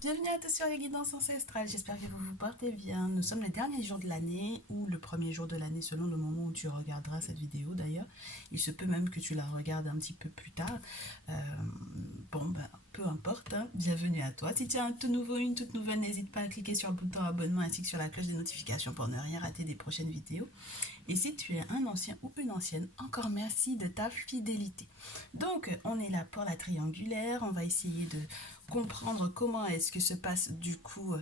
Bienvenue à tous sur les guidances ancestrales, j'espère que vous vous portez bien. Nous sommes les derniers jours de l'année, ou le premier jour de l'année selon le moment où tu regarderas cette vidéo d'ailleurs. Il se peut même que tu la regardes un petit peu plus tard. Euh, peu importe, hein. Bienvenue à toi. Si tu es un tout nouveau, une toute nouvelle, n'hésite pas à cliquer sur le bouton abonnement ainsi que sur la cloche des notifications pour ne rien rater des prochaines vidéos. Et si tu es un ancien ou une ancienne, encore merci de ta fidélité. Donc, on est là pour la triangulaire. On va essayer de comprendre comment est-ce que se passe du coup,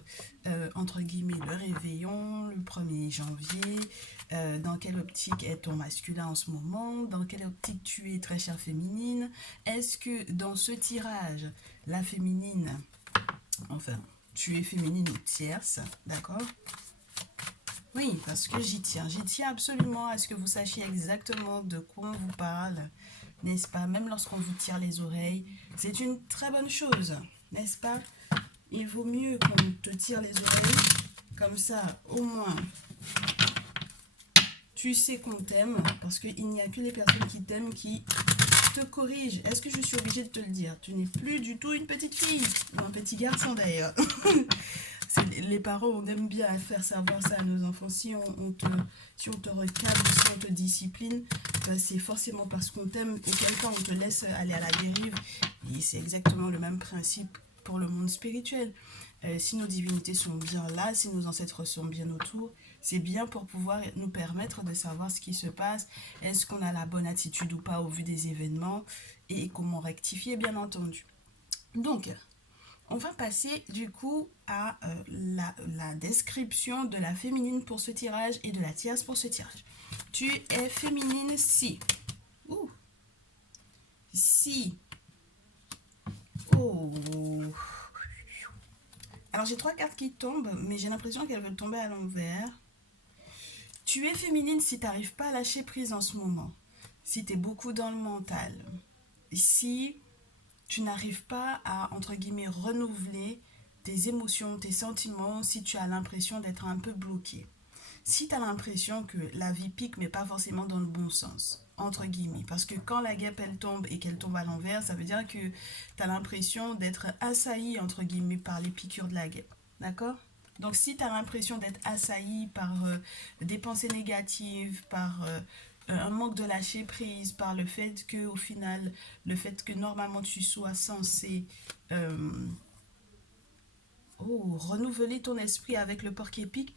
entre guillemets, le réveillon, le 1er janvier, dans quelle optique est ton masculin en ce moment, dans quelle optique tu es très chère féminine. Est-ce que dans ce tirage, la féminine, enfin, tu es féminine ou tierce, d'accord? Oui, parce que j'y tiens absolument à ce que vous sachiez exactement de quoi on vous parle, n'est-ce pas? Même lorsqu'on vous tire les oreilles, c'est une très bonne chose, n'est-ce pas? Il vaut mieux qu'on te tire les oreilles, comme ça, au moins, tu sais qu'on t'aime, parce qu'il n'y a que les personnes qui t'aiment qui te corrigent. Est-ce que je suis obligée de te le dire? Tu n'es plus du tout une petite fille, ou un petit garçon d'ailleurs. Les parents, on aime bien faire savoir ça à nos enfants. Si on te recadre, si on te discipline, c'est forcément parce qu'on t'aime et quelqu'un on te laisse aller à la dérive. Et c'est exactement le même principe pour le monde spirituel. Si nos divinités sont bien là, si nos ancêtres sont bien autour, c'est bien pour pouvoir nous permettre de savoir ce qui se passe, est-ce qu'on a la bonne attitude ou pas au vu des événements et comment rectifier, bien entendu. Donc, on va passer du coup à la description de la féminine pour ce tirage et de la tierce pour ce tirage. Tu es féminine si. Ouh, si. Oh. Alors j'ai trois cartes qui tombent, mais j'ai l'impression qu'elles veulent tomber à l'envers. Tu es féminine si tu n'arrives pas à lâcher prise en ce moment. Si tu es beaucoup dans le mental. Si tu n'arrives pas à, entre guillemets, renouveler tes émotions, tes sentiments, si tu as l'impression d'être un peu bloqué. Si tu as l'impression que la vie pique, mais pas forcément dans le bon sens, entre guillemets. Parce que quand la guêpe, elle tombe et qu'elle tombe à l'envers, ça veut dire que tu as l'impression d'être assailli, entre guillemets, par les piqûres de la guêpe. D'accord? Donc si tu as l'impression d'être assailli par des pensées négatives, par un manque de lâcher prise, par le fait que au final, le fait que normalement tu sois censé renouveler ton esprit avec le porc-épic.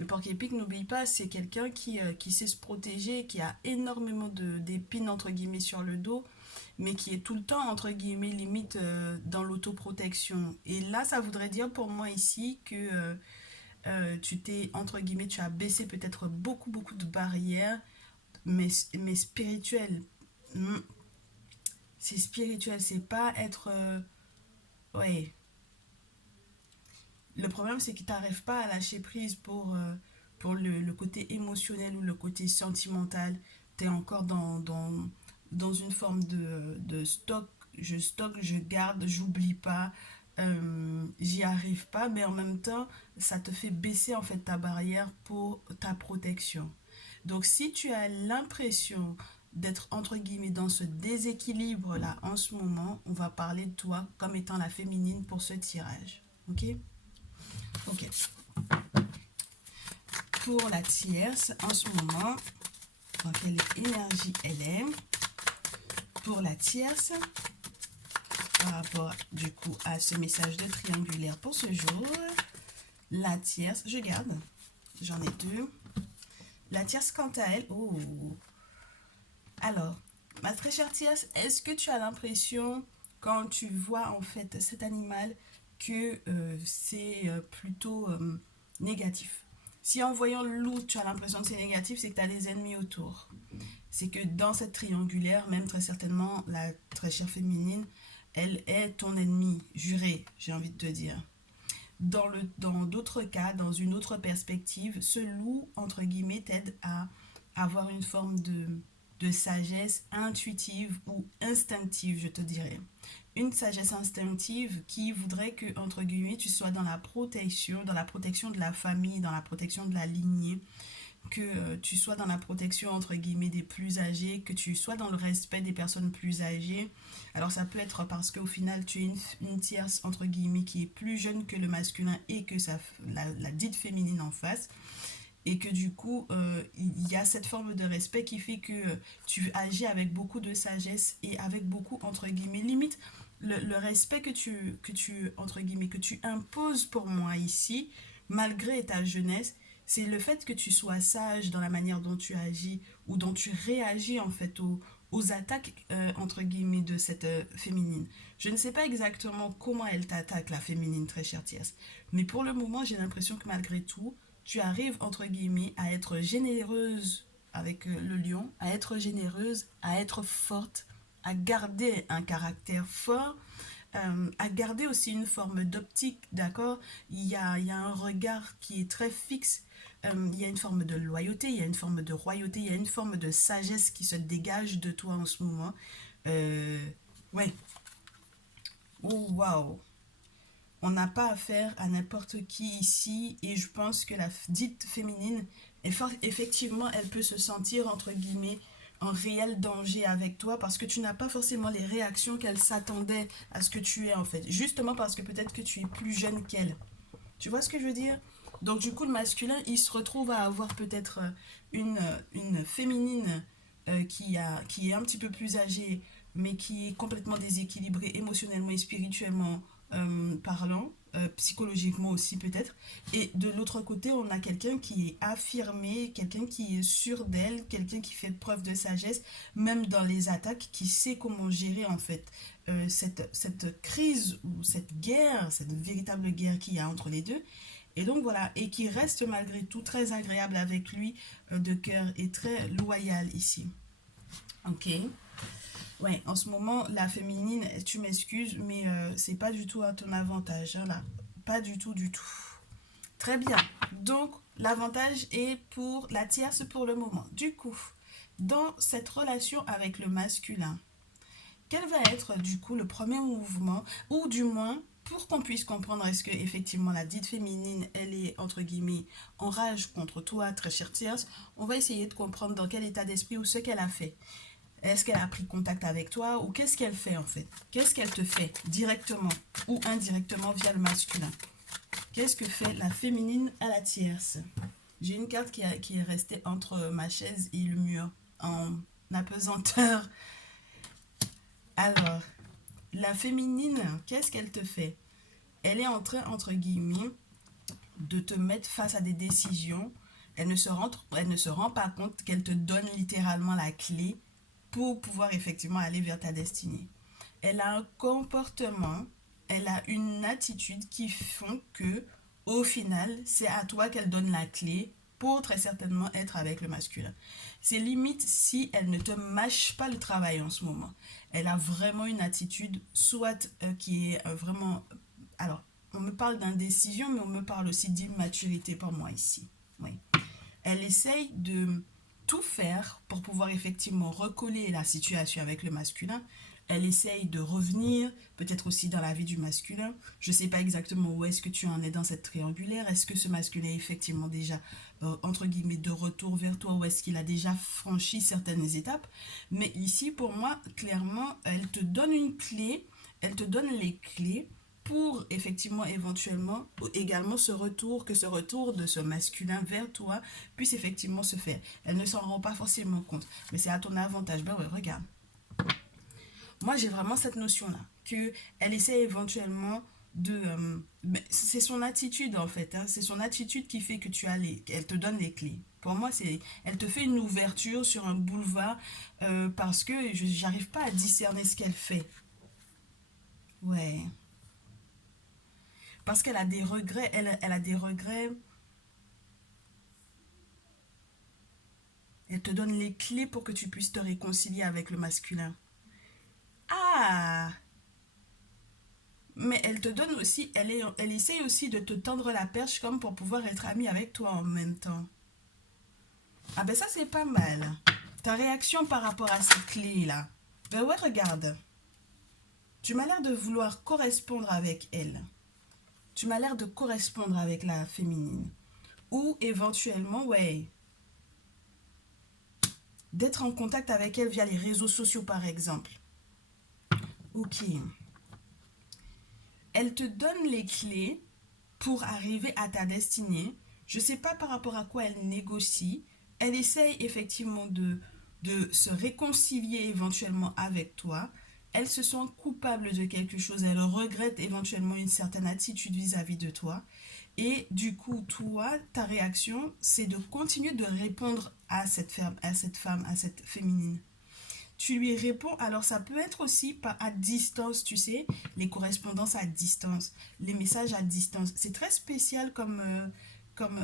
Le porc-épic, n'oublie pas, c'est quelqu'un qui sait se protéger, qui a énormément d'épines, entre guillemets, sur le dos, mais qui est tout le temps, entre guillemets, limite dans l'autoprotection. Et là, ça voudrait dire pour moi ici que tu t'es, entre guillemets, tu as baissé peut-être beaucoup, beaucoup de barrières, mais spirituelles. Hmm, c'est spirituel, c'est pas être... ouais. Le problème, c'est que tu n'arrives pas à lâcher prise pour le côté émotionnel ou le côté sentimental. Tu es encore dans une forme de stock. Je stocke, je garde, j'oublie pas. J'y arrive pas, mais en même temps, ça te fait baisser en fait ta barrière pour ta protection. Donc, si tu as l'impression d'être entre guillemets dans ce déséquilibre là en ce moment, on va parler de toi comme étant la féminine pour ce tirage. Ok? Ok. Pour la tierce, en ce moment, dans quelle énergie elle est. Pour la tierce, par rapport du coup à ce message de triangulaire pour ce jour, la tierce, je garde, j'en ai deux. La tierce quant à elle, oh. Alors, ma très chère tierce, est-ce que tu as l'impression, quand tu vois en fait cet animal, que c'est plutôt négatif? Si en voyant le loup, tu as l'impression que c'est négatif, c'est que tu as des ennemis autour. C'est que dans cette triangulaire, même très certainement, la très chère féminine, elle est ton ennemi juré, j'ai envie de te dire. Dans d'autres cas, dans une autre perspective, ce loup, entre guillemets, t'aide à avoir une forme de sagesse intuitive ou instinctive, je te dirais. Une sagesse instinctive qui voudrait que, entre guillemets, tu sois dans la protection de la famille, dans la protection de la lignée, que tu sois dans la protection entre guillemets des plus âgés, que tu sois dans le respect des personnes plus âgées. Alors ça peut être parce qu'au final tu es une tierce entre guillemets qui est plus jeune que le masculin et que la dite féminine en face. Et que du coup, il y a cette forme de respect qui fait que tu agis avec beaucoup de sagesse et avec beaucoup, entre guillemets, limite, le respect entre guillemets, que tu imposes pour moi ici, malgré ta jeunesse, c'est le fait que tu sois sage dans la manière dont tu agis ou dont tu réagis en fait aux attaques entre guillemets de cette féminine. Je ne sais pas exactement comment elle t'attaque, la féminine, très chère Thiès, mais pour le moment, j'ai l'impression que malgré tout, tu arrives, entre guillemets, à être généreuse avec le lion, à être généreuse, à être forte, à garder un caractère fort, à garder aussi une forme d'optique, d'accord. Il y a un regard qui est très fixe, il y a une forme de loyauté, il y a une forme de royauté, il y a une forme de sagesse qui se dégage de toi en ce moment. Euh, ouais, oh waouh, on n'a pas affaire à n'importe qui ici et je pense que la dite féminine, effectivement, elle peut se sentir, entre guillemets, en réel danger avec toi parce que tu n'as pas forcément les réactions qu'elle s'attendait à ce que tu aies en fait. Justement parce que peut-être que tu es plus jeune qu'elle. Tu vois ce que je veux dire? Donc du coup, le masculin, il se retrouve à avoir peut-être une féminine qui est un petit peu plus âgée, mais qui est complètement déséquilibrée émotionnellement et spirituellement parlant, psychologiquement aussi peut-être. Et de l'autre côté, on a quelqu'un qui est affirmé, quelqu'un qui est sûr d'elle, quelqu'un qui fait preuve de sagesse, même dans les attaques, qui sait comment gérer en fait cette crise ou cette guerre, cette véritable guerre qu'il y a entre les deux. Et donc voilà, et qui reste malgré tout très agréable avec lui de cœur et très loyal ici. Ok. Ouais, en ce moment, la féminine, tu m'excuses, mais c'est pas du tout à ton avantage, hein, là. Pas du tout, du tout. Très bien. Donc, l'avantage est pour la tierce pour le moment. Du coup, dans cette relation avec le masculin, quel va être du coup le premier mouvement, ou du moins pour qu'on puisse comprendre est-ce que effectivement la dite féminine elle est entre guillemets en rage contre toi très chère tierce, on va essayer de comprendre dans quel état d'esprit ou ce qu'elle a fait. Est-ce qu'elle a pris contact avec toi ou qu'est-ce qu'elle fait en fait? Qu'est-ce qu'elle te fait directement ou indirectement via le masculin? Qu'est-ce que fait la féminine à la tierce? J'ai une carte qui est restée entre ma chaise et le mur en apesanteur. Alors, la féminine, qu'est-ce qu'elle te fait? Elle est en train, entre guillemets, de te mettre face à des décisions. Elle ne se rend pas compte qu'elle te donne littéralement la clé pour pouvoir effectivement aller vers ta destinée. Elle a un comportement, elle a une attitude qui font que, au final, c'est à toi qu'elle donne la clé pour très certainement être avec le masculin. C'est limite si elle ne te mâche pas le travail en ce moment. Elle a vraiment une attitude, soit qui est vraiment... Alors, on me parle d'indécision, mais on me parle aussi d'immaturité pour moi ici. Oui. Elle essaye de tout faire pour pouvoir effectivement recoller la situation avec le masculin. Elle essaye de revenir, peut-être aussi dans la vie du masculin. Je ne sais pas exactement où est-ce que tu en es dans cette triangulaire. Est-ce que ce masculin est effectivement déjà, entre guillemets, de retour vers toi ou est-ce qu'il a déjà franchi certaines étapes? Mais ici, pour moi, clairement, elle te donne une clé, elle te donne les clés pour effectivement éventuellement également que ce retour de ce masculin vers toi puisse effectivement se faire. Elle ne s'en rend pas forcément compte, mais c'est à ton avantage. Ben ouais, regarde. Moi, j'ai vraiment cette notion-là, que elle essaie éventuellement de... c'est son attitude en fait, hein, c'est son attitude qui fait que elle te donne les clés. Pour moi, elle te fait une ouverture sur un boulevard parce que j'arrive pas à discerner ce qu'elle fait. Ouais. Parce qu'elle a des regrets, elle a des regrets. Elle te donne les clés pour que tu puisses te réconcilier avec le masculin. Ah, mais elle te donne aussi, elle essaye aussi de te tendre la perche comme pour pouvoir être amie avec toi en même temps. Ah ben ça c'est pas mal. Ta réaction par rapport à cette clé-là. Ben ouais, regarde. Tu m'as l'air de vouloir correspondre avec elle. Tu m'as l'air de correspondre avec la féminine. Ou éventuellement, ouais, d'être en contact avec elle via les réseaux sociaux par exemple. Ok. Elle te donne les clés pour arriver à ta destinée. Je ne sais pas par rapport à quoi elle négocie. Elle essaye effectivement de se réconcilier éventuellement avec toi. Elle se sent coupable de quelque chose. Elle regrette éventuellement une certaine attitude vis-à-vis de toi. Et du coup, toi, ta réaction, c'est de continuer de répondre à cette femme, à cette féminine. Tu lui réponds, alors ça peut être aussi à distance, tu sais, les correspondances à distance, les messages à distance. C'est très spécial comme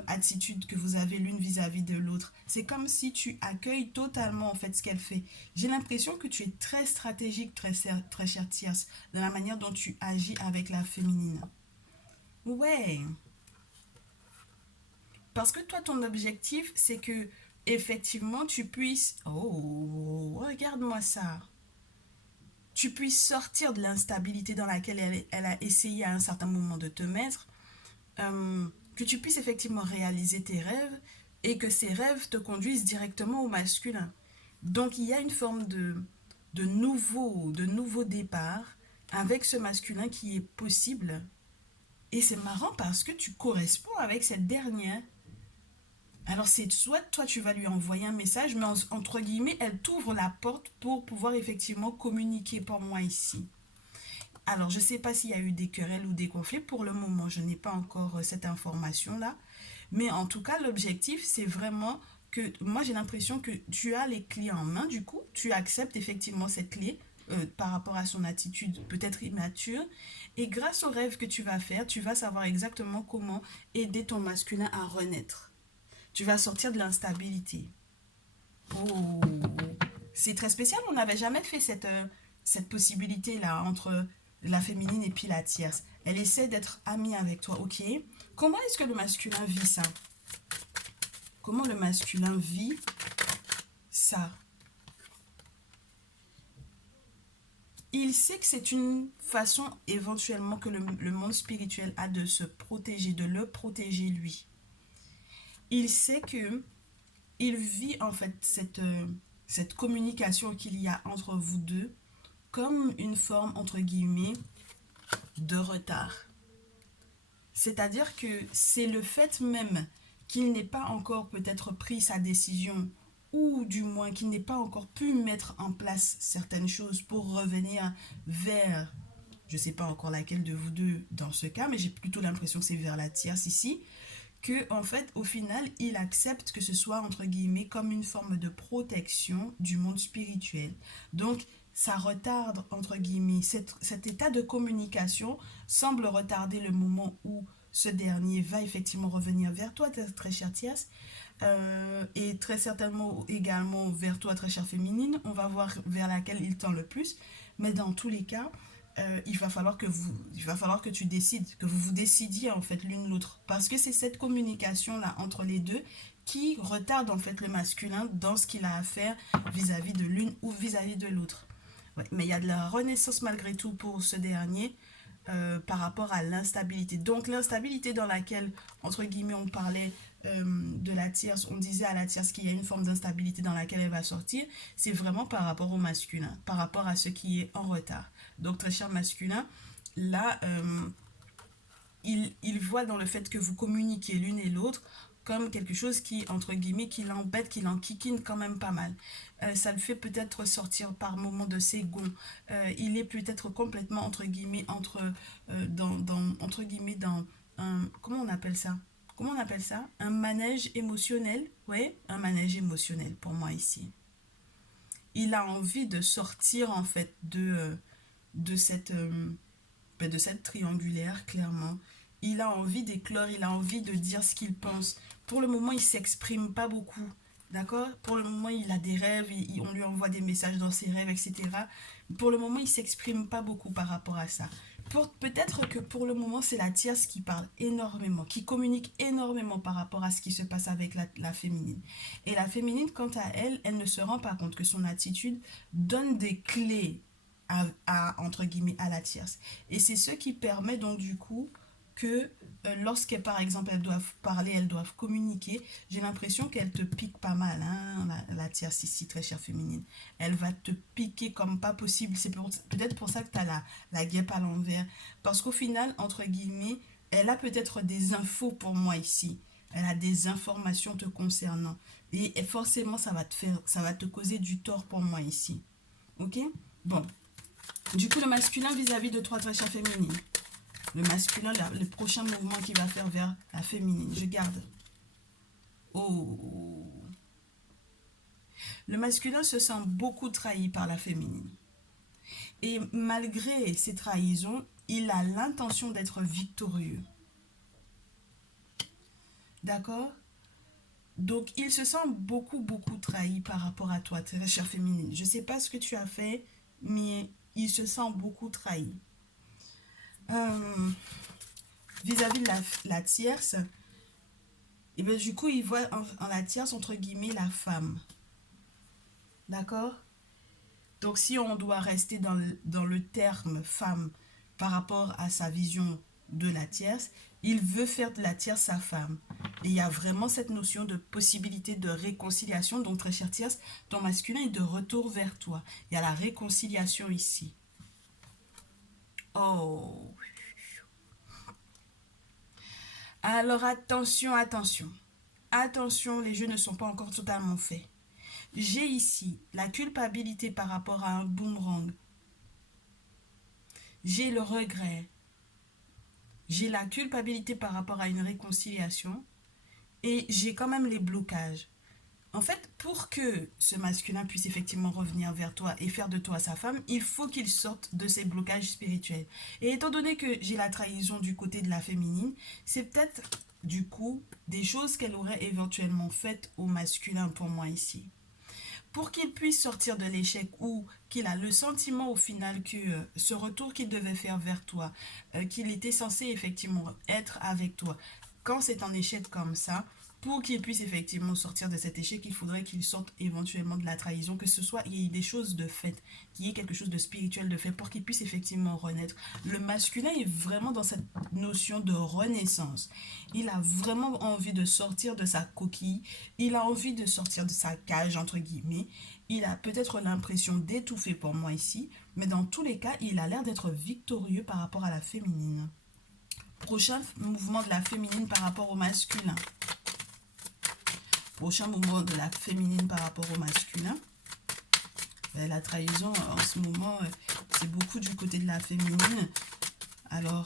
attitude que vous avez l'une vis-à-vis de l'autre. C'est comme si tu accueilles totalement en fait ce qu'elle fait. J'ai l'impression que tu es très stratégique, très cher Tierce, dans la manière dont tu agis avec la féminine. Ouais, parce que toi, ton objectif, c'est que effectivement, tu puisses... Oh, regarde-moi ça. Tu puisses sortir de l'instabilité dans laquelle elle a essayé à un certain moment de te mettre, que tu puisses effectivement réaliser tes rêves et que ces rêves te conduisent directement au masculin. Donc il y a une forme de nouveau départ avec ce masculin qui est possible. Et c'est marrant parce que tu corresponds avec cette dernière. Alors c'est soit toi tu vas lui envoyer un message, mais entre guillemets, elle t'ouvre la porte pour pouvoir effectivement communiquer pour moi ici. Alors je ne sais pas s'il y a eu des querelles ou des conflits. Pour le moment, je n'ai pas encore cette information-là. Mais en tout cas, l'objectif, c'est vraiment que moi j'ai l'impression que tu as les clés en main. Du coup, tu acceptes effectivement cette clé par rapport à son attitude peut-être immature. Et grâce au rêve que tu vas faire, tu vas savoir exactement comment aider ton masculin à renaître. Tu vas sortir de l'instabilité. Oh, c'est très spécial. On n'avait jamais fait cette possibilité-là entre la féminine et puis la tierce. Elle essaie d'être amie avec toi, ok? Comment est-ce que le masculin vit ça? Comment le masculin vit ça? Il sait que c'est une façon éventuellement que le monde spirituel a de se protéger, de le protéger lui. Il sait que il vit en fait cette communication qu'il y a entre vous deux comme une forme, entre guillemets, de retard. C'est-à-dire que c'est le fait même qu'il n'ait pas encore peut-être pris sa décision ou du moins qu'il n'ait pas encore pu mettre en place certaines choses pour revenir vers, je ne sais pas encore laquelle de vous deux dans ce cas, mais j'ai plutôt l'impression que c'est vers la tierce ici, que en fait au final il accepte que ce soit entre guillemets comme une forme de protection du monde spirituel. Donc ça retarde entre guillemets cet état de communication semble retarder le moment où ce dernier va effectivement revenir vers toi très chère Thias, et très certainement également vers toi très chère féminine. On va voir vers laquelle il tend le plus, mais dans tous les cas il va falloir que tu décides, que vous vous décidiez en fait l'une l'autre. Parce que c'est cette communication-là entre les deux qui retarde en fait le masculin dans ce qu'il a à faire vis-à-vis de l'une ou vis-à-vis de l'autre. Ouais, mais il y a de la renaissance malgré tout pour ce dernier par rapport à l'instabilité. Donc l'instabilité dans laquelle, entre guillemets, on parlait de la tierce, on disait à la tierce qu'il y a une forme d'instabilité dans laquelle elle va sortir, c'est vraiment par rapport au masculin, par rapport à ce qui est en retard. Donc très cher masculin, là, il voit dans le fait que vous communiquez l'une et l'autre comme quelque chose qui, entre guillemets, qui l'embête, qui l'enquiquine quand même pas mal. Ça le fait peut-être sortir par moments de ses gonds. Il est peut-être complètement, entre guillemets, dans un, comment on appelle ça? Comment on appelle ça? Un manège émotionnel? Ouais, un manège émotionnel pour moi ici. Il a envie de sortir en fait de de cette triangulaire, clairement. Il a envie d'éclore, il a envie de dire ce qu'il pense. Pour le moment, il s'exprime pas beaucoup. D'accord? Pour le moment, il a des rêves, on lui envoie des messages dans ses rêves, etc. Pour le moment, il s'exprime pas beaucoup par rapport à ça. Peut-être que pour le moment, c'est la tierce qui parle énormément, qui communique énormément par rapport à ce qui se passe avec la féminine. Et la féminine, quant à elle, elle ne se rend pas compte que son attitude donne des clés entre guillemets, à la tierce. Et c'est ce qui permet donc du coup que lorsqu'elles, par exemple, elles doivent parler, elles doivent communiquer, j'ai l'impression qu'elle te pique pas mal, hein, la tierce ici, très chère féminine. Elle va te piquer comme pas possible. C'est peut-être pour ça que tu as la guêpe à l'envers. Parce qu'au final, entre guillemets, elle a peut-être des infos pour moi ici. Elle a des informations te concernant. Et forcément, ça va te causer du tort pour moi ici. Ok? Bon. Du coup, le masculin vis-à-vis de toi, très chère féminine. Le masculin, le prochain mouvement qu'il va faire vers la féminine. Je garde. Oh. Le masculin se sent beaucoup trahi par la féminine. Et malgré ces trahisons, il a l'intention d'être victorieux. D'accord? Donc, il se sent beaucoup trahi par rapport à toi, très chère féminine. Je ne sais pas ce que tu as fait, mais il se sent beaucoup trahi. Vis-à-vis de la tierce, et bien du coup, il voit en la tierce, entre guillemets, la femme. D'accord? Donc, si on doit rester dans le terme femme par rapport à sa vision de la tierce, il veut faire de la tierce sa femme. Et il y a vraiment cette notion de possibilité de réconciliation. Donc, très chère tierce, ton masculin est de retour vers toi. Il y a la réconciliation ici. Oh. Alors, attention, attention. Attention, les jeux ne sont pas encore totalement faits. J'ai ici la culpabilité par rapport à un boomerang. J'ai le regret. J'ai la culpabilité par rapport à une réconciliation. Et j'ai quand même les blocages. En fait, pour que ce masculin puisse effectivement revenir vers toi et faire de toi sa femme, il faut qu'il sorte de ses blocages spirituels. Et étant donné que j'ai la trahison du côté de la féminine, c'est peut-être du coup des choses qu'elle aurait éventuellement faites au masculin pour moi ici. Pour qu'il puisse sortir de l'échec ou qu'il a le sentiment au final que ce retour qu'il devait faire vers toi, qu'il était censé effectivement être avec toi, quand c'est un échec comme ça, pour qu'il puisse effectivement sortir de cet échec, il faudrait qu'il sorte éventuellement de la trahison, que ce soit, il y ait des choses de fait, qu'il y ait quelque chose de spirituel de fait, pour qu'il puisse effectivement renaître. Le masculin est vraiment dans cette notion de renaissance. Il a vraiment envie de sortir de sa coquille, il a envie de sortir de sa cage, entre guillemets. Il a peut-être l'impression d'étouffer pour moi ici, mais dans tous les cas, il a l'air d'être victorieux par rapport à la féminine. Prochain mouvement de la féminine par rapport au masculin. Prochain mouvement de la féminine par rapport au masculin. La trahison, en ce moment, c'est beaucoup du côté de la féminine. Alors,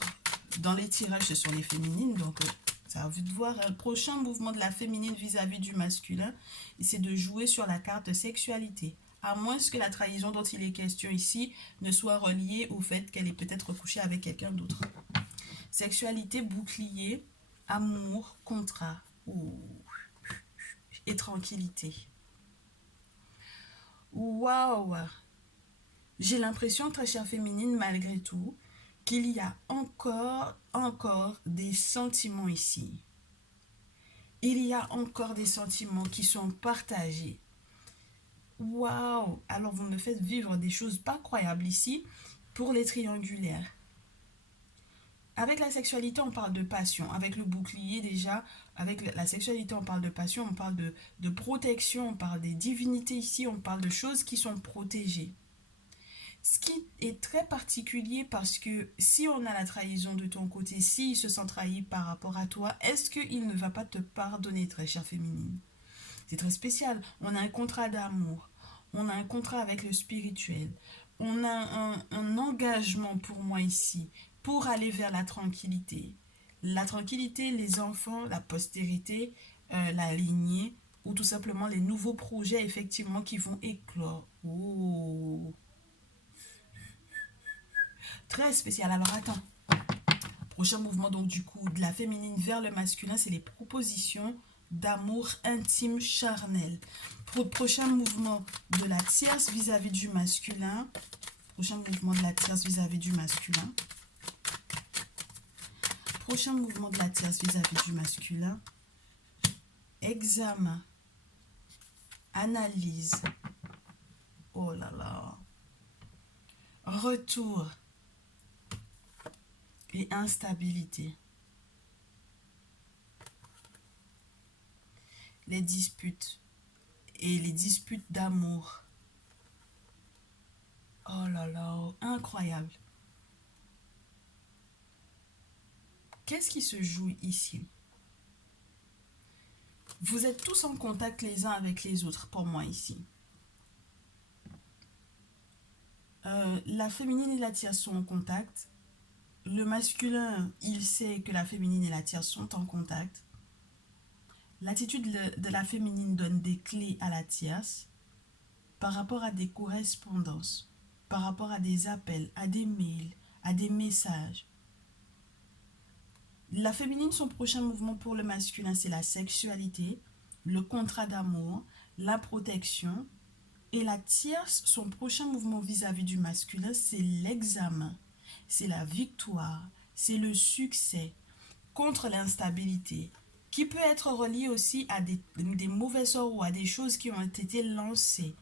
dans les tirages, ce sont les féminines. Donc, ça a envie de voir le prochain mouvement de la féminine vis-à-vis du masculin. C'est de jouer sur la carte sexualité. À moins que la trahison dont il est question ici ne soit reliée au fait qu'elle est peut-être couchée avec quelqu'un d'autre. Sexualité, bouclier, amour, contrat. Oh. Et tranquillité. Waouh! J'ai l'impression, très chère féminine, malgré tout, qu'il y a encore des sentiments ici. Il y a encore des sentiments qui sont partagés. Waouh! Alors vous me faites vivre des choses pas croyables ici pour les triangulaires. Avec la sexualité, on parle de passion. Avec le bouclier, déjà, avec la sexualité, on parle de passion, on parle de protection, on parle des divinités ici, on parle de choses qui sont protégées. Ce qui est très particulier parce que si on a la trahison de ton côté, s'il se sent trahi par rapport à toi, est-ce qu'il ne va pas te pardonner, très chère féminine? C'est très spécial. On a un contrat d'amour, on a un contrat avec le spirituel, on a un engagement pour moi ici, pour aller vers la tranquillité. La tranquillité, les enfants, la postérité, la lignée, ou tout simplement les nouveaux projets effectivement qui vont éclore. Oh, très spécial. Alors attends. Prochain mouvement donc du coup de la féminine vers le masculin, c'est les propositions d'amour intime charnel. Prochain mouvement de la tierce vis-à-vis du masculin. Prochain mouvement de la tierce vis-à-vis du masculin. Prochain mouvement de la tierce vis-à-vis du masculin. Examen. Analyse. Oh là là. Retour. Et instabilité. les disputes et les disputes d'amour. Oh là là, incroyable. Qu'est-ce qui se joue ici? Vous êtes tous en contact les uns avec les autres pour moi ici. La féminine et la tierce sont en contact. Le masculin, il sait que la féminine et la tierce sont en contact. L'attitude de la féminine donne des clés à la tierce par rapport à des correspondances, par rapport à des appels, à des mails, à des messages. La féminine, son prochain mouvement pour le masculin, c'est la sexualité, le contrat d'amour, la protection. Et la tierce, son prochain mouvement vis-à-vis du masculin, c'est l'examen, c'est la victoire, c'est le succès contre l'instabilité, qui peut être relié aussi à des mauvais sorts ou à des choses qui ont été lancées,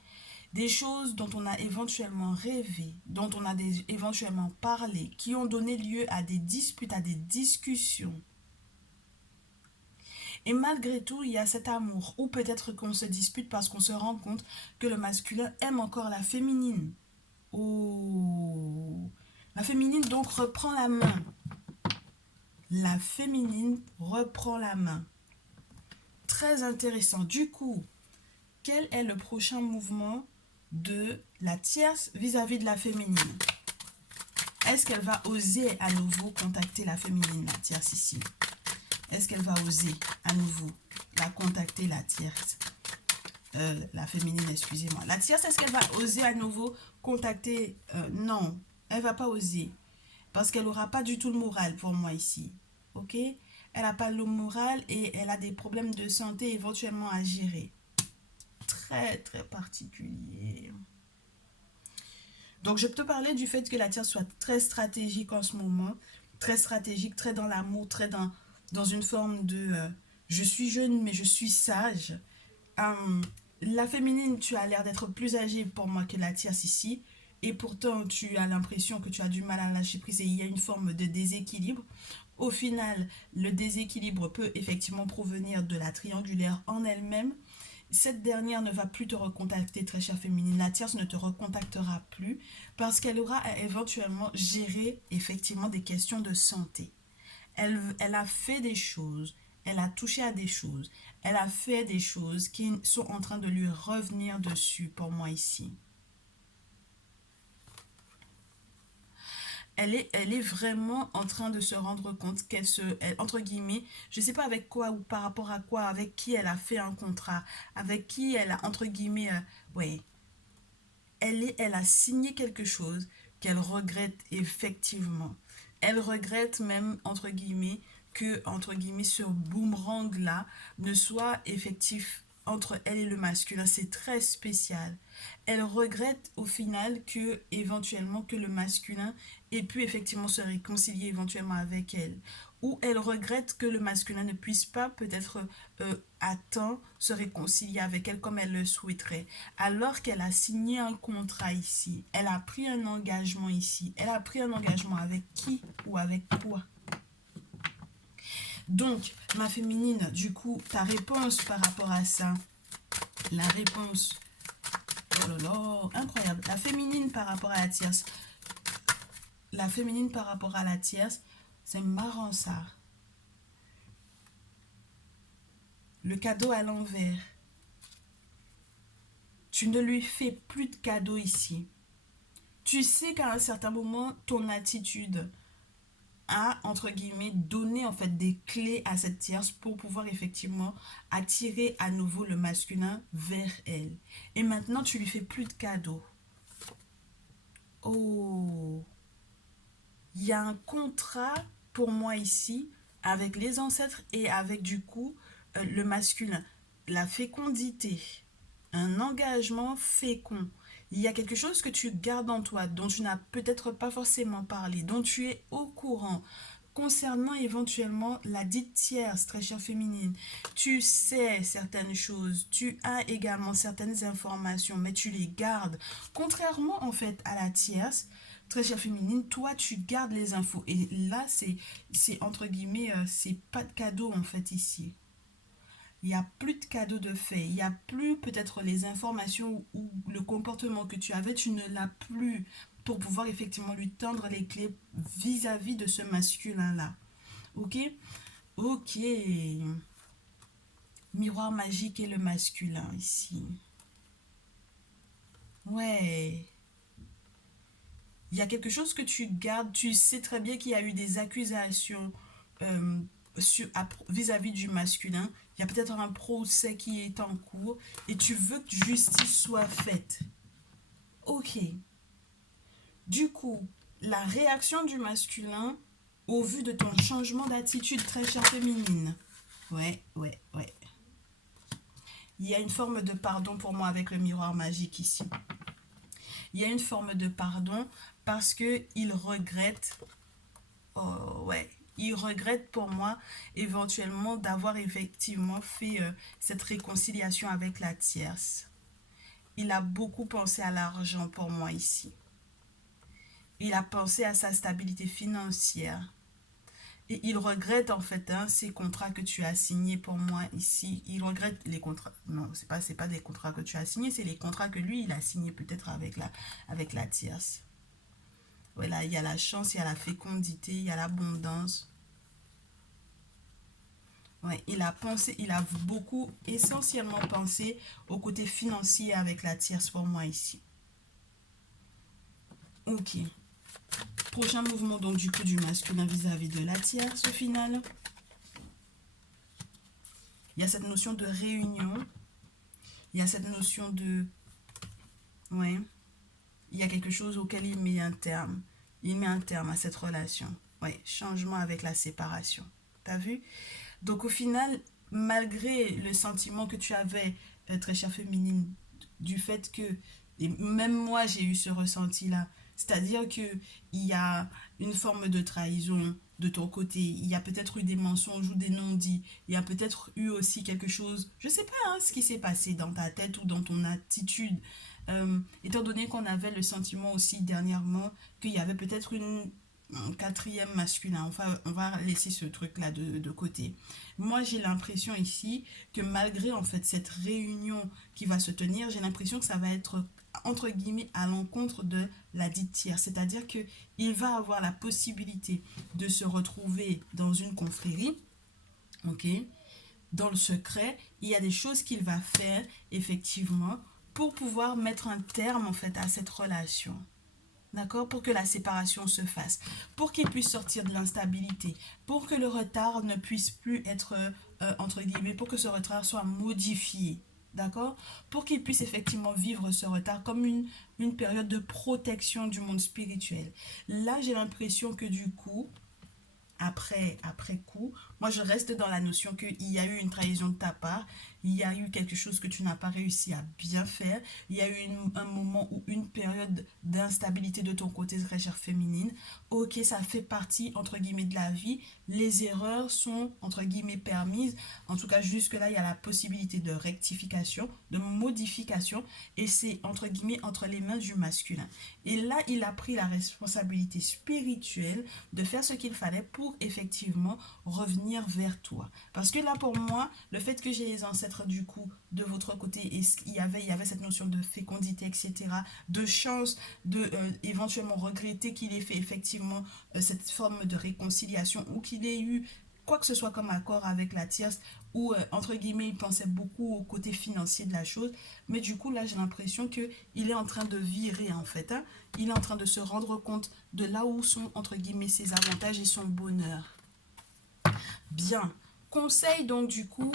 des choses dont on a éventuellement rêvé, dont on a éventuellement parlé, qui ont donné lieu à des disputes, à des discussions. Et malgré tout, il y a cet amour, ou peut-être qu'on se dispute parce qu'on se rend compte que le masculin aime encore la féminine. Oh, la féminine donc reprend la main. La féminine reprend la main. Très intéressant. Du coup, quel est le prochain mouvement de la tierce vis-à-vis de la féminine? Est-ce qu'elle va oser à nouveau contacter la féminine, la tierce ici? Est-ce qu'elle va oser à nouveau la contacter, la tierce? La féminine, excusez-moi. La tierce, est-ce qu'elle va oser à nouveau contacter? Non, elle va pas oser. Parce qu'elle n'aura pas du tout le moral pour moi ici. Ok? Elle n'a pas le moral et elle a des problèmes de santé éventuellement à gérer. Très, très particulier. Donc, je peux te parler du fait que la tierce soit très stratégique en ce moment. Très stratégique, très dans l'amour, très dans une forme de je suis jeune mais je suis sage. La féminine, tu as l'air d'être plus âgée pour moi que la tierce ici. Et pourtant, tu as l'impression que tu as du mal à lâcher prise et il y a une forme de déséquilibre. Au final, le déséquilibre peut effectivement provenir de la triangulaire en elle-même. Cette dernière ne va plus te recontacter, très chère féminine. La tierce ne te recontactera plus parce qu'elle aura à éventuellement gérer effectivement des questions de santé. Elle a fait des choses, elle a touché à des choses, elle a fait des choses qui sont en train de lui revenir dessus pour moi ici. Elle est vraiment en train de se rendre compte qu'elle entre guillemets, je ne sais pas avec quoi ou par rapport à quoi, avec qui elle a fait un contrat, avec qui elle a, entre guillemets, ouais, elle a signé quelque chose qu'elle regrette effectivement. Elle regrette même, entre guillemets, que, entre guillemets, ce boomerang-là ne soit effectif entre elle et le masculin. C'est très spécial. Elle regrette au final que, éventuellement, que le masculin ait pu effectivement se réconcilier éventuellement avec elle. Ou elle regrette que le masculin ne puisse pas peut-être à temps se réconcilier avec elle comme elle le souhaiterait. Alors qu'elle a signé un contrat ici, elle a pris un engagement ici, elle a pris un engagement avec qui ou avec quoi? Donc, ma féminine, du coup, ta réponse par rapport à ça, la réponse, oh là là, incroyable, la féminine par rapport à la tierce, la féminine par rapport à la tierce, c'est marrant ça. Le cadeau à l'envers. Tu ne lui fais plus de cadeaux ici. Tu sais qu'à un certain moment, ton attitude a, entre guillemets, donné en fait des clés à cette tierce pour pouvoir effectivement attirer à nouveau le masculin vers elle. Et maintenant, tu lui fais plus de cadeaux. Oh, il y a un contrat pour moi ici avec les ancêtres et avec du coup le masculin. La fécondité, un engagement fécond. Il y a quelque chose que tu gardes en toi, dont tu n'as peut-être pas forcément parlé, dont tu es au courant, concernant éventuellement la dite tierce, très chère féminine. Tu sais certaines choses, tu as également certaines informations, mais tu les gardes. Contrairement en fait à la tierce, très chère féminine, toi tu gardes les infos. Et là, c'est entre guillemets, c'est pas de cadeau en fait ici. Il n'y a plus de cadeaux de fait. Il n'y a plus peut-être les informations ou le comportement que tu avais, tu ne l'as plus pour pouvoir effectivement lui tendre les clés vis-à-vis de ce masculin-là. Ok? Ok. Miroir magique et le masculin ici. Ouais. Il y a quelque chose que tu gardes. Tu sais très bien qu'il y a eu des accusations euh, vis-à-vis du masculin. Il y a peut-être un procès qui est en cours et tu veux que justice soit faite. Ok. Du coup, la réaction du masculin au vu de ton changement d'attitude très chère féminine. Ouais, ouais, ouais. Il y a une forme de pardon pour moi avec le miroir magique ici. Il y a une forme de pardon parce que il regrette. Oh, ouais. Il regrette pour moi éventuellement d'avoir effectivement fait cette réconciliation avec la tierce. Il a beaucoup pensé à l'argent pour moi ici. Il a pensé à sa stabilité financière. Et il regrette en fait ces contrats que tu as signés pour moi ici. Il regrette les contrats. Non, c'est pas des contrats que tu as signés, c'est les contrats que lui, il a signés peut-être avec la tierce. Voilà, il y a la chance, il y a la fécondité, il y a l'abondance. Ouais, il a beaucoup, essentiellement pensé au côté financier avec la tierce pour moi ici. Ok. Prochain mouvement donc du coup du masculin vis-à-vis de la tierce au final. Il y a cette notion de réunion. Il y a cette notion de... Ouais. Il y a quelque chose auquel il met un terme. Il met un terme à cette relation. Ouais, changement avec la séparation. T'as vu? Donc au final, malgré le sentiment que tu avais, très chère féminine, du fait que, et même moi j'ai eu ce ressenti-là, c'est-à-dire que il y a une forme de trahison de ton côté, il y a peut-être eu des mensonges ou des non-dits, il y a peut-être eu aussi quelque chose, je sais pas ce qui s'est passé dans ta tête ou dans ton attitude, étant donné qu'on avait le sentiment aussi dernièrement qu'il y avait peut-être un quatrième masculin. Enfin, on va laisser ce truc-là de côté. Moi, j'ai l'impression ici que malgré en fait cette réunion qui va se tenir, j'ai l'impression que ça va être entre guillemets à l'encontre de la dite tierce. C'est-à-dire que il va avoir la possibilité de se retrouver dans une confrérie, ok, dans le secret. Il y a des choses qu'il va faire effectivement pour pouvoir mettre un terme en fait à cette relation. D'accord? Pour que la séparation se fasse, pour qu'il puisse sortir de l'instabilité, pour que le retard ne puisse plus être, entre guillemets, pour que ce retard soit modifié. D'accord? Pour qu'il puisse effectivement vivre ce retard comme une période de protection du monde spirituel. Là, j'ai l'impression que du coup, après coup, moi je reste dans la notion qu'il y a eu une trahison de ta part, il y a eu quelque chose que tu n'as pas réussi à bien faire, il y a eu un moment ou une période d'instabilité de ton côté, très chère féminine. Ok, ça fait partie, entre guillemets, de la vie, les erreurs sont, entre guillemets, permises, en tout cas jusque-là, il y a la possibilité de rectification, de modification, et c'est, entre guillemets, entre les mains du masculin. Et là, il a pris la responsabilité spirituelle de faire ce qu'il fallait pour effectivement revenir vers toi. Parce que là, pour moi, le fait que j'ai les ancêtres du coup de votre côté, et il y avait cette notion de fécondité, etc., de chance, de éventuellement regretter qu'il ait fait effectivement cette forme de réconciliation ou qu'il ait eu quoi que ce soit comme accord avec la tierce ou entre guillemets il pensait beaucoup au côté financier de la chose, mais du coup là j'ai l'impression que il est en train de virer en fait, hein. Il est en train de se rendre compte de là où sont entre guillemets ses avantages et son bonheur. Bien, conseil donc du coup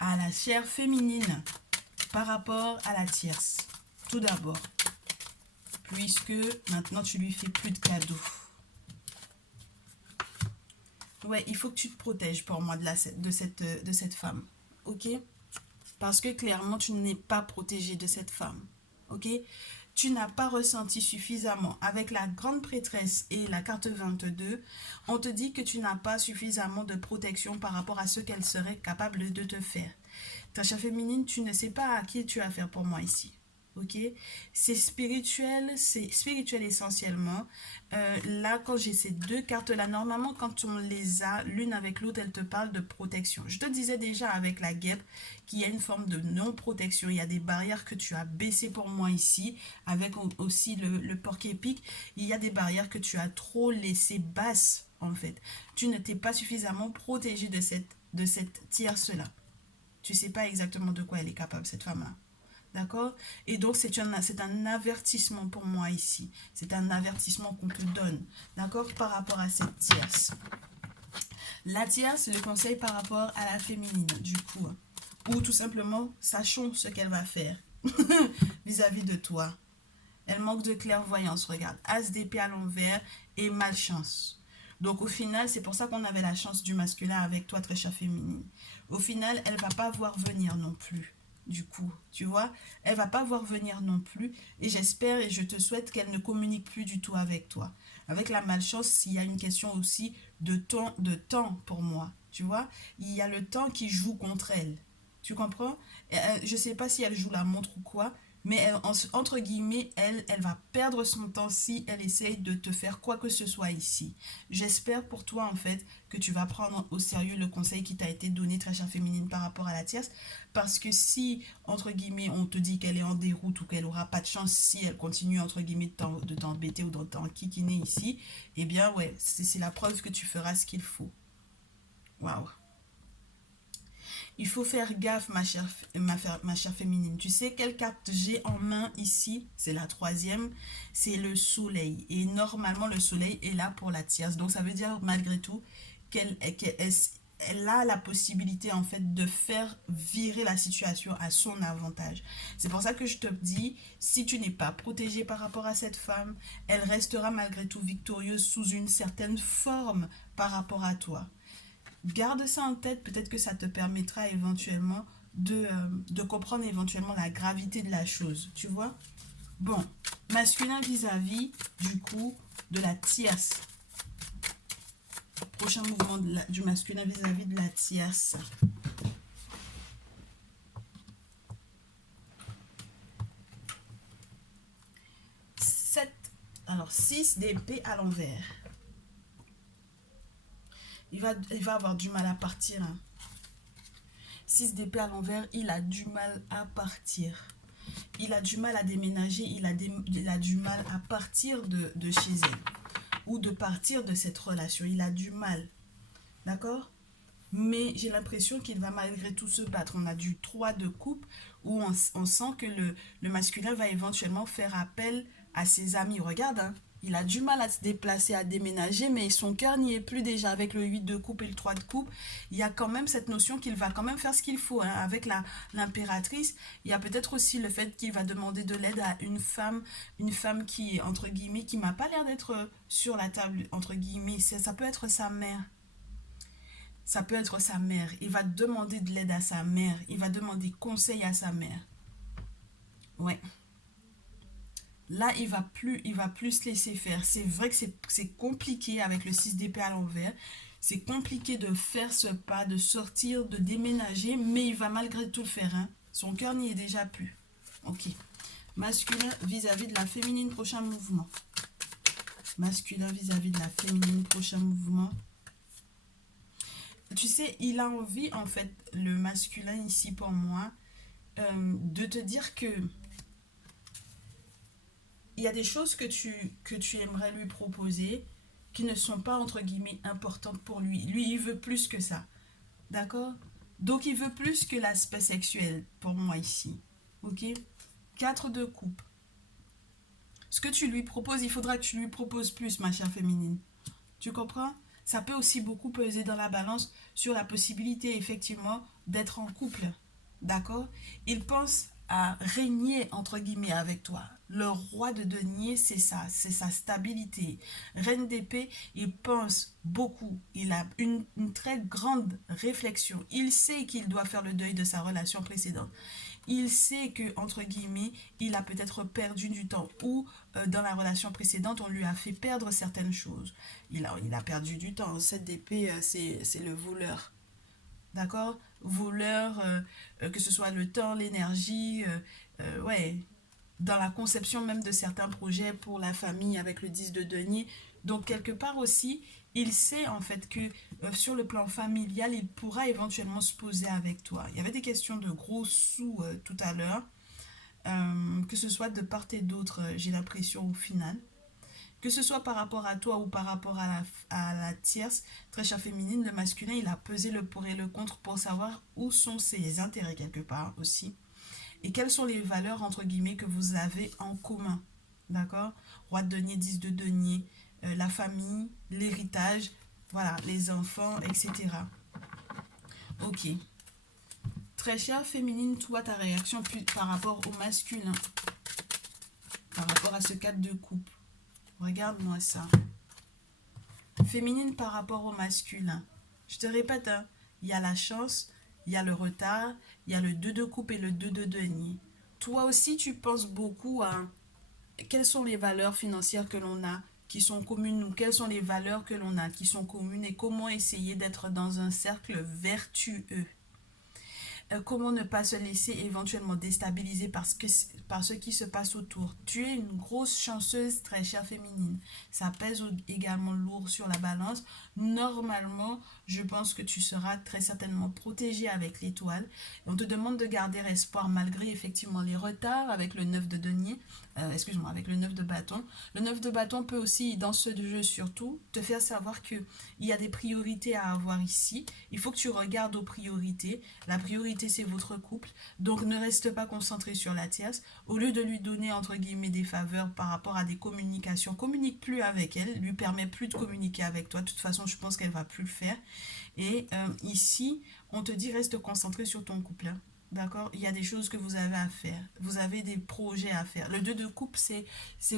à la chair féminine par rapport à la tierce. Tout d'abord, puisque maintenant tu lui fais plus de cadeaux. Ouais, il faut que tu te protèges pour moi de cette femme. Ok? Parce que clairement, tu n'es pas protégé de cette femme. Ok? Tu n'as pas ressenti suffisamment. Avec la grande prêtresse et la carte 22, on te dit que tu n'as pas suffisamment de protection par rapport à ce qu'elle serait capable de te faire. Ta chère féminine, tu ne sais pas à qui tu as affaire pour moi ici. ok? C'est spirituel essentiellement. Là, quand j'ai ces deux cartes-là, normalement, quand on les a l'une avec l'autre, elles te parlent de protection. Je te disais déjà avec la guêpe qu'il y a une forme de non-protection. Il y a des barrières que tu as baissées pour moi ici, avec aussi le porc-épic. Il y a des barrières que tu as trop laissées basses, en fait. Tu ne t'es pas suffisamment protégé de cette tierce-là. Tu sais pas exactement de quoi elle est capable, cette femme-là. D'accord? Et donc, c'est un avertissement pour moi ici. C'est un avertissement qu'on te donne. D'accord? Par rapport à cette tierce. La tierce, c'est le conseil par rapport à la féminine, du coup. Ou tout simplement, sachons ce qu'elle va faire vis-à-vis de toi. Elle manque de clairvoyance, regarde. As d'épée à l'envers et malchance. Donc au final, c'est pour ça qu'on avait la chance du masculin avec toi, très chère féminine. Au final, elle va pas voir venir non plus. Du coup, tu vois, elle va pas voir venir non plus. Et j'espère et je te souhaite qu'elle ne communique plus du tout avec toi. Avec la malchance, il y a une question aussi de temps pour moi. Tu vois, il y a le temps qui joue contre elle. Tu comprends? Je sais pas si elle joue la montre ou quoi, mais entre guillemets, elle va perdre son temps si elle essaye de te faire quoi que ce soit ici. J'espère pour toi, en fait, que tu vas prendre au sérieux le conseil qui t'a été donné, très chère féminine, par rapport à la tierce. Parce que si, entre guillemets, on te dit qu'elle est en déroute ou qu'elle aura pas de chance si elle continue, entre guillemets, de t'embêter ou de t'enquiquiner ici, eh bien, ouais, c'est la preuve que tu feras ce qu'il faut. Waouh! Il faut faire gaffe, ma chère féminine. Tu sais quelle carte j'ai en main ici? C'est la troisième. C'est le soleil. Et normalement, le soleil est là pour la tierce. Donc, ça veut dire, malgré tout, qu'elle a la possibilité, en fait, de faire virer la situation à son avantage. C'est pour ça que je te dis, si tu n'es pas protégé par rapport à cette femme, elle restera malgré tout victorieuse sous une certaine forme par rapport à toi. Garde ça en tête, peut-être que ça te permettra éventuellement de comprendre éventuellement la gravité de la chose, tu vois. Bon, masculin vis-à-vis, du coup, de la tierce. Prochain mouvement du masculin vis-à-vis de la tierce. Alors, 6 d'épée à l'envers. Il va avoir du mal à partir. 6 d'épée à l'envers, il a du mal à partir. Il a du mal à déménager, il a du mal à partir de chez elle. Ou de partir de cette relation. Il a du mal. D'accord? Mais j'ai l'impression qu'il va malgré tout se battre. On a du 3 de coupe où on sent que le masculin va éventuellement faire appel à ses amis. Regarde, hein. Il a du mal à se déplacer, à déménager, mais son cœur n'y est plus déjà avec le 8 de coupe et le 3 de coupe. Il y a quand même cette notion qu'il va quand même faire ce qu'il faut, hein. Avec l'impératrice, il y a peut-être aussi le fait qu'il va demander de l'aide à une femme qui, entre guillemets, qui m'a pas l'air d'être sur la table, entre guillemets. Ça peut être sa mère. Ça peut être sa mère. Il va demander de l'aide à sa mère. Il va demander conseil à sa mère. Ouais. Là, il va plus se laisser faire. C'est vrai que c'est compliqué avec le 6 d'épée à l'envers. C'est compliqué de faire ce pas, de sortir, de déménager, mais il va malgré tout le faire, hein. Son cœur n'y est déjà plus. Ok. Masculin vis-à-vis de la féminine, prochain mouvement. Masculin vis-à-vis de la féminine, prochain mouvement. Tu sais, il a envie, en fait, le masculin ici pour moi, de te dire que il y a des choses que tu aimerais lui proposer qui ne sont pas, entre guillemets, importantes pour lui. Lui, il veut plus que ça. D'accord? Donc, il veut plus que l'aspect sexuel pour moi ici. Ok? 4 de coupe. Ce que tu lui proposes, il faudra que tu lui proposes plus, ma chère féminine. Tu comprends? Ça peut aussi beaucoup peser dans la balance sur la possibilité, effectivement, d'être en couple. D'accord? Il pense à régner, entre guillemets, avec toi. Le roi de denier, c'est ça, c'est sa stabilité. Reine d'épée, il pense beaucoup. Il a une très grande réflexion. Il sait qu'il doit faire le deuil de sa relation précédente. Il sait que, entre guillemets, il a peut-être perdu du temps ou dans la relation précédente, on lui a fait perdre certaines choses. Il a perdu du temps. Cette d'épée, c'est le voleur. D'accord? Voleur, que ce soit le temps, l'énergie, ouais. dans la conception même de certains projets pour la famille avec le 10 de denier. Donc, quelque part aussi, il sait en fait que sur le plan familial, il pourra éventuellement se poser avec toi. Il y avait des questions de gros sous tout à l'heure, que ce soit de part et d'autre, j'ai l'impression au final. Que ce soit par rapport à toi ou par rapport à la tierce, très chère féminine, le masculin, il a pesé le pour et le contre pour savoir où sont ses intérêts quelque part aussi. Et quelles sont les valeurs, entre guillemets, que vous avez en commun. D'accord? Roi de denier, 10 de denier, la famille, l'héritage, voilà, les enfants, etc. Ok. Très chère féminine, toi, ta réaction par rapport au masculin, par rapport à ce cadre de couple. Regarde-moi ça. Féminine par rapport au masculin. Je te répète, hein, il y a la chance, il y a le retard, il y a le 2 de coupe et le 2 de denier. Toi aussi, tu penses beaucoup à quelles sont les valeurs financières que l'on a qui sont communes ou quelles sont les valeurs que l'on a qui sont communes et comment essayer d'être dans un cercle vertueux. Comment ne pas se laisser éventuellement déstabiliser par ce qui se passe autour. Tu es une grosse chanceuse, très chère féminine. Ça pèse également lourd sur la balance. Normalement, je pense que tu seras très certainement protégée avec l'étoile. On te demande de garder espoir malgré effectivement les retards avec le 9 de denier. Excuse-moi, avec le 9 de bâton. Le 9 de bâton peut aussi, dans ce jeu surtout, te faire savoir qu'il y a des priorités à avoir ici. Il faut que tu regardes aux priorités. La priorité, c'est votre couple. Donc, ne reste pas concentré sur la tierce. Au lieu de lui donner, entre guillemets, des faveurs par rapport à des communications, communique plus avec elle. Lui permet plus de communiquer avec toi. De toute façon, je pense qu'elle va plus le faire. Et ici, on te dit, reste concentré sur ton couple. Hein. D'accord? Il y a des choses que vous avez à faire. Vous avez des projets à faire. Le 2 de coupe, c'est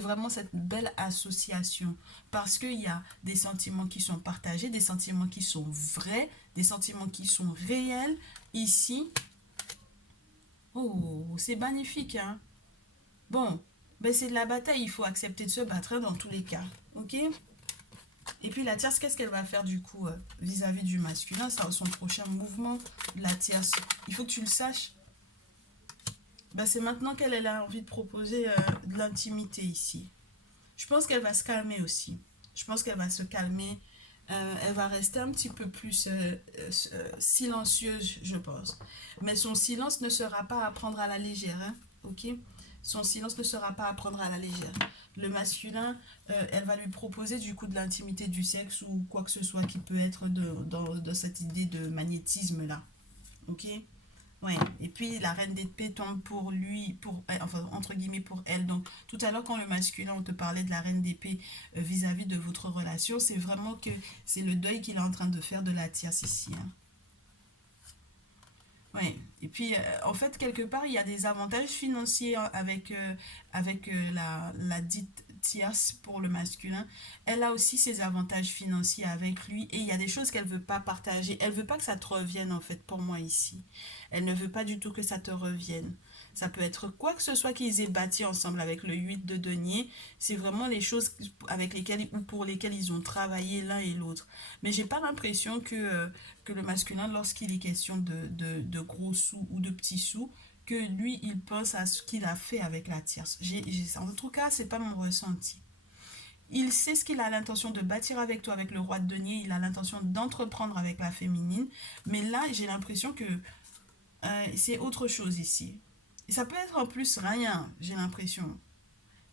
vraiment cette belle association. Parce qu'il y a des sentiments qui sont partagés, des sentiments qui sont vrais, des sentiments qui sont réels. Ici, oh, c'est magnifique, hein? Bon, ben c'est de la bataille. Il faut accepter de se battre hein, dans tous les cas. Ok? Et puis la tierce, qu'est-ce qu'elle va faire du coup vis-à-vis du masculin? C'est son prochain mouvement, la tierce. Il faut que tu le saches. Ben, c'est maintenant qu'elle a envie de proposer de l'intimité ici. Je pense qu'elle va se calmer aussi. Je pense qu'elle va se calmer. Elle va rester un petit peu plus silencieuse, je pense. Mais son silence ne sera pas à prendre à la légère. Hein, ok? Son silence ne sera pas à prendre à la légère. Le masculin, elle va lui proposer du coup de l'intimité du sexe ou quoi que ce soit qui peut être dans cette idée de magnétisme là. Ok? Ouais, et puis la reine d'épée tombe pour lui, enfin entre guillemets pour elle. Donc tout à l'heure quand le masculin, on te parlait de la reine d'épée vis-à-vis de votre relation, c'est vraiment que c'est le deuil qu'il est en train de faire de la tierce ici. Hein. Ouais, et puis en fait quelque part il y a des avantages financiers avec la dite tierce pour le masculin. Elle a aussi ses avantages financiers avec lui et il y a des choses qu'elle veut pas partager. Elle veut pas que ça te revienne en fait pour moi ici. Elle ne veut pas du tout que ça te revienne. Ça peut être quoi que ce soit qu'ils aient bâti ensemble avec le 8 de denier. C'est vraiment les choses avec lesquelles ou pour lesquelles ils ont travaillé l'un et l'autre. Mais j'ai pas l'impression que le masculin, lorsqu'il est question de gros sous ou de petits sous, que lui, il pense à ce qu'il a fait avec la tierce. En tout cas, c'est pas mon ressenti. Il sait ce qu'il a l'intention de bâtir avec toi, avec le roi de denier. Il a l'intention d'entreprendre avec la féminine. Mais là, j'ai l'impression que c'est autre chose ici. Et ça peut être en plus rien, j'ai l'impression.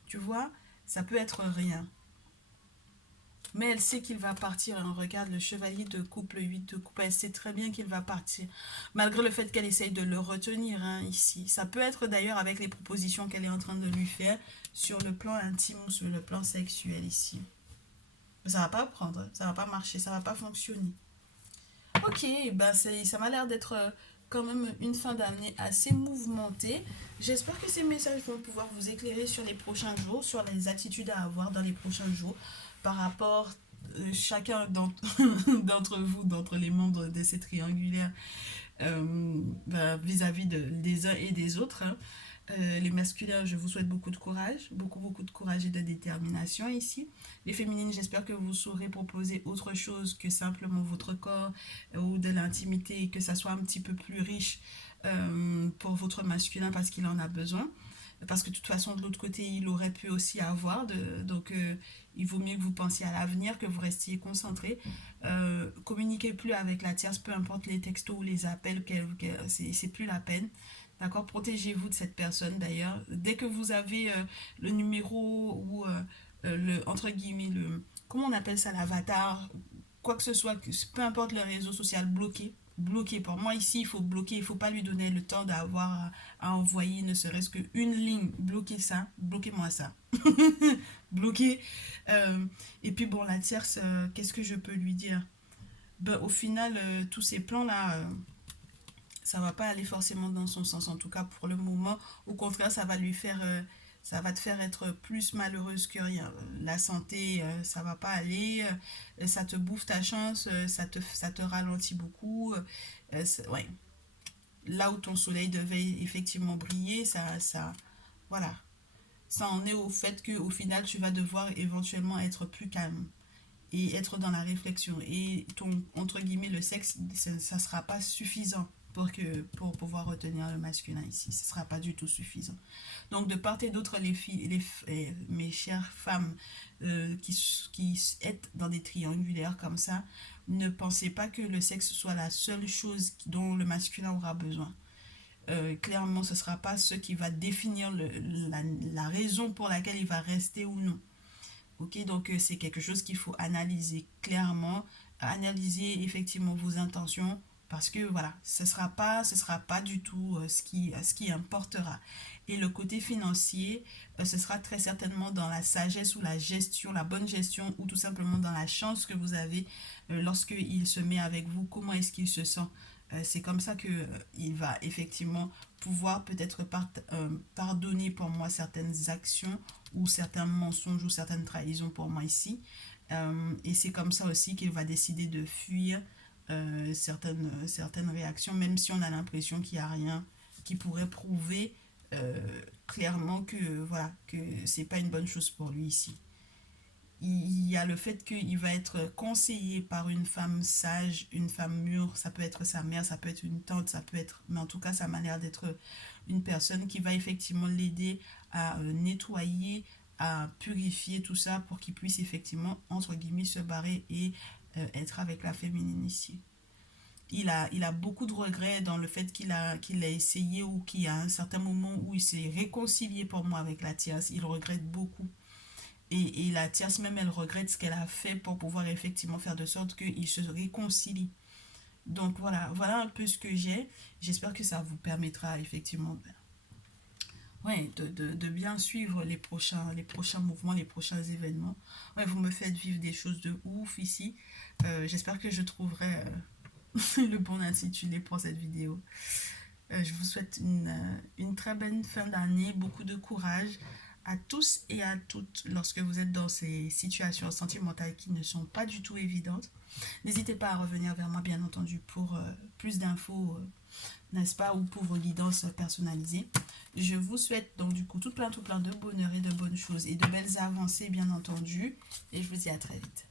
Tu vois, ça peut être rien. Mais elle sait qu'il va partir. Hein. Regarde le chevalier de coupe, le 8 de coupe. Elle sait très bien qu'il va partir. Malgré le fait qu'elle essaye de le retenir hein, ici. Ça peut être d'ailleurs avec les propositions qu'elle est en train de lui faire sur le plan intime ou sur le plan sexuel ici. Mais ça va pas prendre, ça va pas marcher, ça va pas fonctionner. Ok, ben ça m'a l'air d'être quand même une fin d'année assez mouvementée. J'espère que ces messages vont pouvoir vous éclairer sur les prochains jours, sur les attitudes à avoir dans les prochains jours par rapport chacun d'entre vous, d'entre les membres de ces triangulaires vis-à-vis des uns et des autres. Hein. Les masculins, je vous souhaite beaucoup de courage, beaucoup de courage et de détermination ici. Les féminines, j'espère que vous saurez proposer autre chose que simplement votre corps ou de l'intimité, que ça soit un petit peu plus riche pour votre masculin parce qu'il en a besoin. parce que de toute façon, de l'autre côté, il aurait pu aussi avoir. Donc, il vaut mieux que vous pensiez à l'avenir, que vous restiez concentré. Communiquez plus avec la tierce, peu importe les textos ou les appels, c'est plus la peine. D'accord? Protégez-vous de cette personne d'ailleurs. Dès que vous avez le numéro ou entre guillemets, comment on appelle ça, l'avatar, quoi que ce soit, peu importe le réseau social, bloqué. Pour moi, ici, il faut bloquer. Il ne faut pas lui donner le temps d'avoir à envoyer ne serait-ce qu'une ligne. Bloquez ça. Bloquez-moi ça. Bloquez. Et puis, bon, la tierce, qu'est-ce que je peux lui dire? Ben, au final, tous ces plans-là, ça va pas aller forcément dans son sens, en tout cas pour le moment. Au contraire, ça va te faire être plus malheureuse que rien. La santé, ça va pas aller, ça te bouffe ta chance, ça te ralentit beaucoup. Ouais. Là où ton soleil devait effectivement briller, voilà. Ça en est au fait que au final, tu vas devoir éventuellement être plus calme et être dans la réflexion. Et ton, entre guillemets, le sexe, ça sera pas suffisant pour pouvoir retenir le masculin ici. Ce sera pas du tout suffisant. Donc, de part et d'autre, les filles, mes chères femmes qui êtes dans des triangulaires comme ça, ne pensez pas que le sexe soit la seule chose dont le masculin aura besoin. Clairement, ce ne sera pas ce qui va définir la raison pour laquelle il va rester ou non. Ok, donc c'est quelque chose qu'il faut analyser clairement, analyser effectivement vos intentions, parce que voilà, ce sera pas du tout ce qui importera. Et le côté financier, ce sera très certainement dans la sagesse ou la gestion, la bonne gestion, ou tout simplement dans la chance que vous avez lorsqu'il se met avec vous, comment est-ce qu'il se sent. C'est comme ça que il va effectivement pouvoir peut-être pardonner pour moi certaines actions ou certains mensonges ou certaines trahisons pour moi ici. Et c'est comme ça aussi qu'il va décider de fuir certaines réactions, même si on a l'impression qu'il n'y a rien qui pourrait prouver clairement que voilà que c'est pas une bonne chose pour lui ici. Il y a le fait qu'il va être conseillé par une femme sage, une femme mûre, ça peut être sa mère, ça peut être une tante, ça peut être, mais en tout cas, ça m'a l'air d'être une personne qui va effectivement l'aider à nettoyer, à purifier tout ça pour qu'il puisse effectivement, entre guillemets, se barrer et être avec la féminine ici. Il a beaucoup de regrets dans le fait qu'il a essayé ou qu'il y a un certain moment où il s'est réconcilié pour moi avec la tierce. Il regrette beaucoup. Et la tierce même, elle regrette ce qu'elle a fait pour pouvoir effectivement faire de sorte qu'ils se réconcilient. Donc voilà, voilà un peu ce que j'ai. J'espère que ça vous permettra effectivement ouais, de bien suivre les prochains mouvements, les prochains événements. Ouais, vous me faites vivre des choses de ouf ici. J'espère que je trouverai le bon intitulé pour cette vidéo. Je vous souhaite une très bonne fin d'année, beaucoup de courage à tous et à toutes lorsque vous êtes dans ces situations sentimentales qui ne sont pas du tout évidentes. N'hésitez pas à revenir vers moi, bien entendu, pour plus d'infos, n'est-ce pas, ou pour vos guidances personnalisées. Je vous souhaite donc du coup tout plein de bonheur et de bonnes choses et de belles avancées, bien entendu. Et je vous dis à très vite.